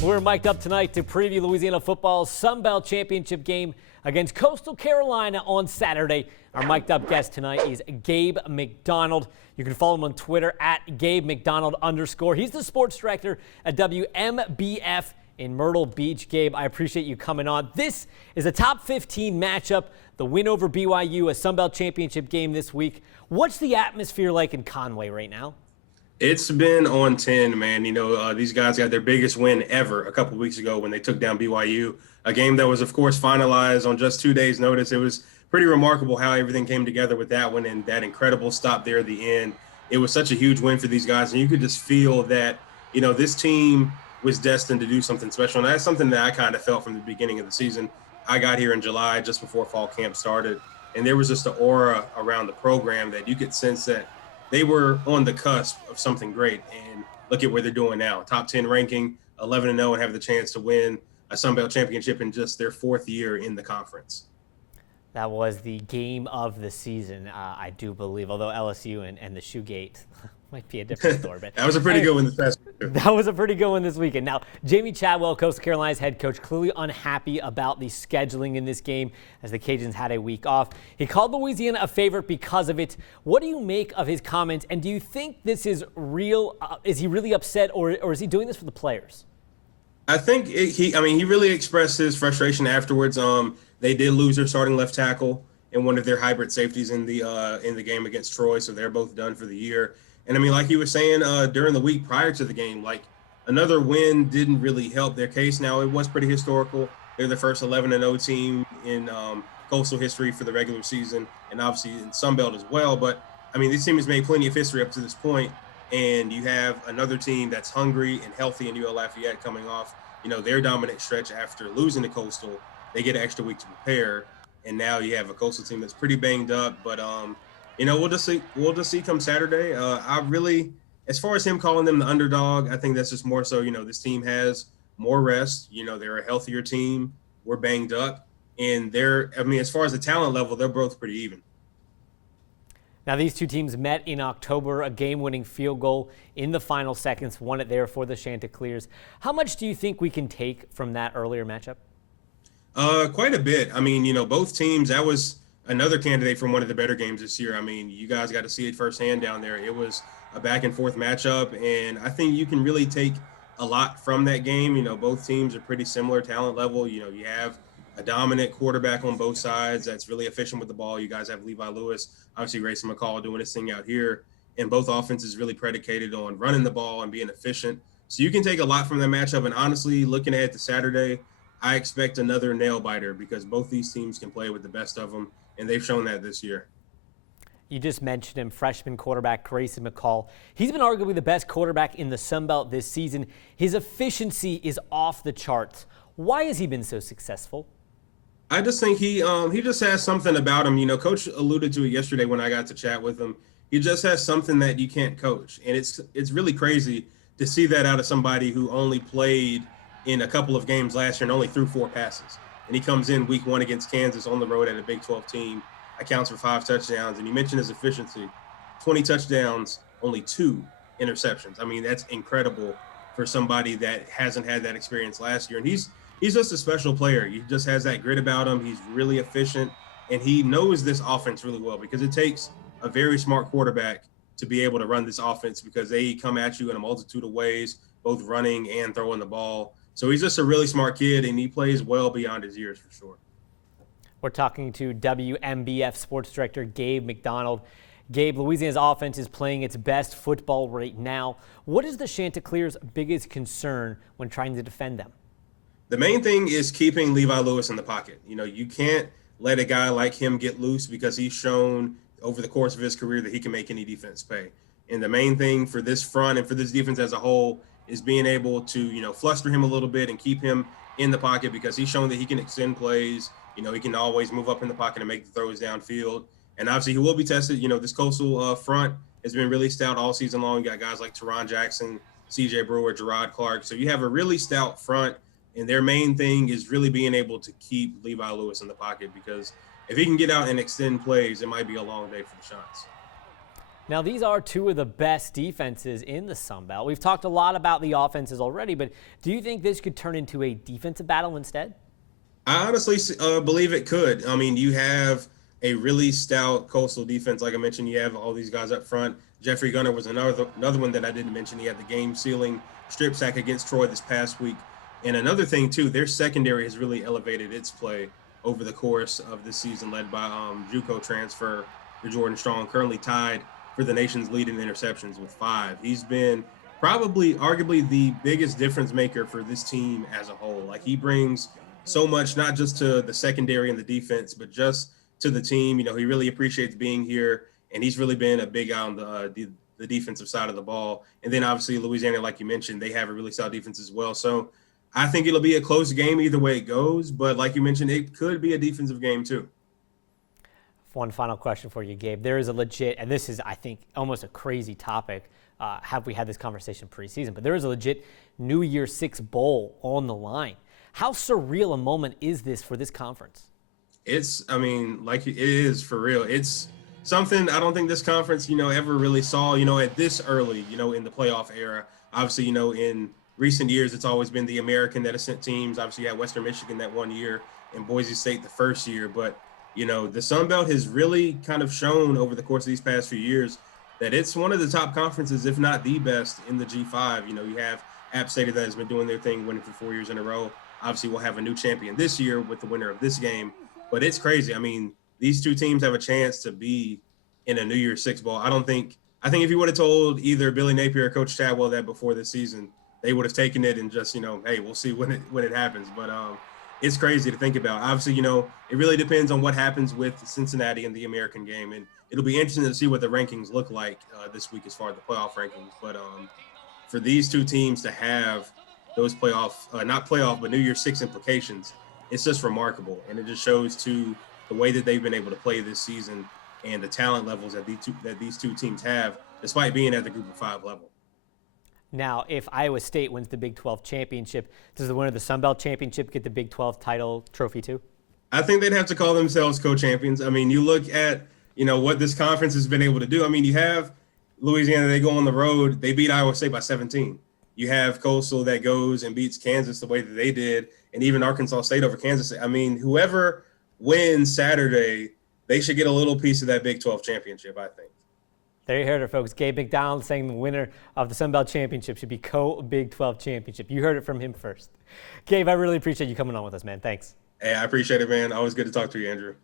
We're mic'd up tonight to preview Louisiana football's Sun Belt Championship game against Coastal Carolina on Saturday. Our mic'd up guest tonight is Gabe McDonald. You can follow him on Twitter at Gabe McDonald _. He's the sports director at WMBF in Myrtle Beach. Gabe, I appreciate you coming on. This is a top 15 matchup, the win over BYU, a Sun Belt Championship game this week. What's the atmosphere like in Conway right now? It's been on 10, man. You know, these guys got their biggest win ever a couple weeks ago when they took down BYU, a game that was, of course, finalized on just 2 days' notice. It was pretty remarkable how everything came together with that one and that incredible stop there at the end. It was such a huge win for these guys, and you could just feel that, you know, this team was destined to do something special, and that's something that I kind of felt from the beginning of the season. I got here in July just before fall camp started, and there was just an aura around the program that you could sense that they were on the cusp of something great, and look at where they're doing now. Top 10 ranking, 11-0, and have the chance to win a Sun Belt championship in just their fourth year in the conference. That was the game of the season, I do believe, although LSU and the Shoegate might be a different story. But that was a pretty good one this past week. That was a pretty good one this weekend. Now, Jamie Chadwell, Coastal Carolina's head coach, clearly unhappy about the scheduling in this game as the Cajuns had a week off. He called Louisiana a favorite because of it. What do you make of his comments, and do you think this is real? Is he really upset, or is he doing this for the players? I think he really expressed his frustration afterwards. They did lose their starting left tackle and one of their hybrid safeties in the game against Troy, so they're both done for the year. And I mean, like he was saying during the week prior to the game, like another win didn't really help their case. Now, it was pretty historical. They're the first 11-0 team in Coastal history for the regular season, and obviously in Sun Belt as well. But I mean, this team has made plenty of history up to this point, and you have another team that's hungry and healthy in UL Lafayette coming off, you know, their dominant stretch after losing to Coastal. They get an extra week to prepare, and now you have a Coastal team that's pretty banged up. But you know, we'll just see come Saturday. I really, as far as him calling them the underdog, I think that's just more so, you know, this team has more rest. You know, they're a healthier team. We're banged up, and as far as the talent level, they're both pretty even. Now, these two teams met in October, a game-winning field goal in the final seconds, won it there for the Chanticleers. How much do you think we can take from that earlier matchup? Quite a bit. I mean, you know, both teams, that was another candidate from one of the better games this year. I mean, you guys got to see it firsthand down there. It was a back and forth matchup, and I think you can really take a lot from that game. You know, both teams are pretty similar talent level. You know, you have a dominant quarterback on both sides that's really efficient with the ball. You guys have Levi Lewis, obviously Grayson McCall doing his thing out here, and both offenses really predicated on running the ball and being efficient. So you can take a lot from that matchup, and honestly, looking ahead to Saturday, I expect another nail biter because both these teams can play with the best of them, and they've shown that this year. You just mentioned him, freshman quarterback Grayson McCall. He's been arguably the best quarterback in the Sun Belt this season. His efficiency is off the charts. Why has he been so successful? I just think he just has something about him. You know, Coach alluded to it yesterday when I got to chat with him. He just has something that you can't coach, and it's really crazy to see that out of somebody who only played in a couple of games last year and only threw 4 passes. And he comes in week 1 against Kansas on the road at a Big 12 team, accounts for 5 touchdowns. And he mentioned his efficiency, 20 touchdowns, only 2 interceptions. I mean, that's incredible for somebody that hasn't had that experience last year. And he's just a special player. He just has that grit about him. He's really efficient, and he knows this offense really well because it takes a very smart quarterback to be able to run this offense because they come at you in a multitude of ways, both running and throwing the ball. So he's just a really smart kid, and he plays well beyond his years for sure. We're talking to WMBF Sports Director Gabe McDonald. Gabe, Louisiana's offense is playing its best football right now. What is the Chanticleers' biggest concern when trying to defend them? The main thing is keeping Levi Lewis in the pocket. You know, you can't let a guy like him get loose because he's shown over the course of his career that he can make any defense pay. And the main thing for this front and for this defense as a whole is being able to, you know, fluster him a little bit and keep him in the pocket because he's shown that he can extend plays. You know, he can always move up in the pocket and make the throws downfield. And obviously he will be tested. You know, this Coastal front has been really stout all season long. You got guys like Teron Jackson, CJ Brewer, Gerard Clark. So you have a really stout front, and their main thing is really being able to keep Levi Lewis in the pocket because if he can get out and extend plays, it might be a long day for the Shots. Now, these are two of the best defenses in the Sun Belt. We've talked a lot about the offenses already, but do you think this could turn into a defensive battle instead? I honestly believe it could. I mean, you have a really stout Coastal defense. Like I mentioned, you have all these guys up front. Jeffrey Gunner was another one that I didn't mention. He had the game-sealing strip sack against Troy this past week. And another thing, too, their secondary has really elevated its play over the course of this season, led by JUCO transfer Jordan Strong, currently tied for the nation's lead in interceptions with 5. He's been arguably the biggest difference maker for this team as a whole. Like, he brings so much, not just to the secondary and the defense, but just to the team. You know, he really appreciates being here, and he's really been a big guy on the defensive side of the ball. And then obviously Louisiana, like you mentioned, they have a really solid defense as well. So I think it'll be a close game either way it goes, but like you mentioned, it could be a defensive game too. One final question for you, Gabe. There is a legit, and this is, I think, almost a crazy topic. Have we had this conversation preseason? But there is a legit New Year's Six bowl on the line. How surreal a moment is this for this conference? Like it is for real. It's something I don't think this conference, ever really saw, at this early, in the playoff era. Obviously, in recent years, it's always been the American that has sent teams. Obviously, you had Western Michigan that one year and Boise State the first year. But, the Sun Belt has really kind of shown over the course of these past few years that it's one of the top conferences, if not the best, in the G5. You have App State that has been doing their thing, winning for 4 years in a row. Obviously, we'll have a new champion this year with the winner of this game. But it's crazy. I mean, these two teams have a chance to be in a New Year's Six bowl. I think if you would have told either Billy Napier or Coach Chadwell that before this season, they would have taken it and just, hey, we'll see when it happens. But it's crazy to think about. Obviously, it really depends on what happens with Cincinnati in the American game. And it'll be interesting to see what the rankings look like this week as far as the playoff rankings. But for these two teams to have those New Year's Six implications, it's just remarkable. And it just shows to the way that they've been able to play this season and the talent levels that these two teams have, despite being at the Group of 5 level. Now, if Iowa State wins the Big 12 championship, does the winner of the Sun Belt championship get the Big 12 title trophy too? I think they'd have to call themselves co-champions. I mean, you look at, what this conference has been able to do. I mean, you have Louisiana, they go on the road, they beat Iowa State by 17. You have Coastal that goes and beats Kansas the way that they did, and even Arkansas State over Kansas State. I mean, whoever wins Saturday, they should get a little piece of that Big 12 championship, I think. There you heard it, folks. Gabe McDonald saying the winner of the Sun Belt Championship should be co-Big 12 championship. You heard it from him first. Gabe, I really appreciate you coming on with us, man. Thanks. Hey, I appreciate it, man. Always good to talk to you, Andrew.